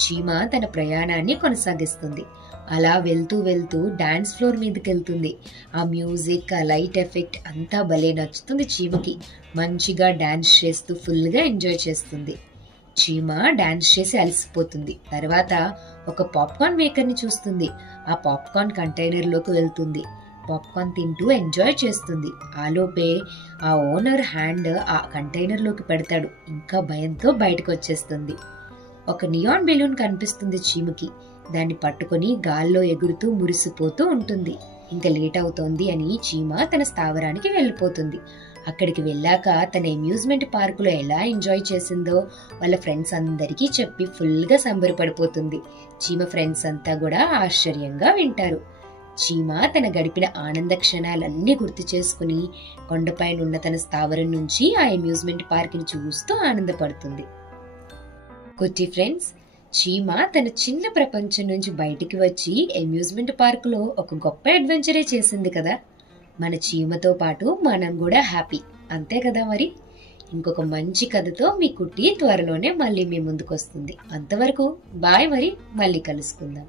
చీమ తన ప్రయాణాన్ని కొనసాగిస్తుంది. అలా వెళ్తూ వెళ్తూ డాన్స్ ఫ్లోర్ మీదకి వెళ్తుంది. ఆ మ్యూజిక్, ఆ లైట్ ఎఫెక్ట్ అంతా భలే నచ్చుతుంది చీమకి. మంచిగా డాన్స్ చేస్తూ ఫుల్గా ఎంజాయ్ చేస్తుంది. చీమ డాన్స్ చేసి అలసిపోతుంది. తర్వాత ఒక పాప్కార్న్ మేకర్ని చూస్తుంది. ఆ పాప్కార్న్ కంటైనర్లోకి వెళ్తుంది. పాప్కార్న్ తింటూ ఎంజాయ్ చేస్తుంది. ఆలోపే ఆ ఓనర్ హ్యాండ్ ఆ కంటైనర్లోకి పెడతాడు. ఇంకా భయంతో బయటకు వచ్చేస్తుంది. ఒక నియాన్ బెలూన్ కనిపిస్తుంది చీమకి. దాన్ని పట్టుకొని గాల్లో ఎగురుతూ మురిసిపోతూ ఉంటుంది. ఇంకా లేట్ అవుతోంది అని చీమ తన స్థావరానికి వెళ్ళిపోతుంది. అక్కడికి వెళ్ళాక తన అమ్యూజ్మెంట్ పార్కులో ఎలా ఎంజాయ్ చేసిందో వాళ్ళ ఫ్రెండ్స్ అందరికీ చెప్పి ఫుల్గా సంబరపడిపోతుంది. చీమ ఫ్రెండ్స్ అంతా కూడా ఆశ్చర్యంగా వింటారు. చీమ తన గడిపిన ఆనంద క్షణాలన్నీ గుర్తు చేసుకుని కొండపైన ఉన్న తన స్థావరం నుంచి ఆ అమ్యూజ్మెంట్ పార్క్ని చూస్తూ ఆనందపడుతుంది. కుట్టి ఫ్రెండ్స్, చీమ తన చిన్న ప్రపంచం నుంచి బయటికి వచ్చి అమ్యూజ్మెంట్ పార్కులో ఒక గొప్ప అడ్వెంచరే చేసింది కదా. మన చీమతో పాటు మనం కూడా హ్యాపీ, అంతే కదా మరి. ఇంకొక మంచి కథతో మీ కుట్టి త్వరలోనే మళ్ళీ మీ ముందుకు వస్తుంది. అంతవరకు బాయ్, మరి మళ్ళీ కలుసుకుందాం.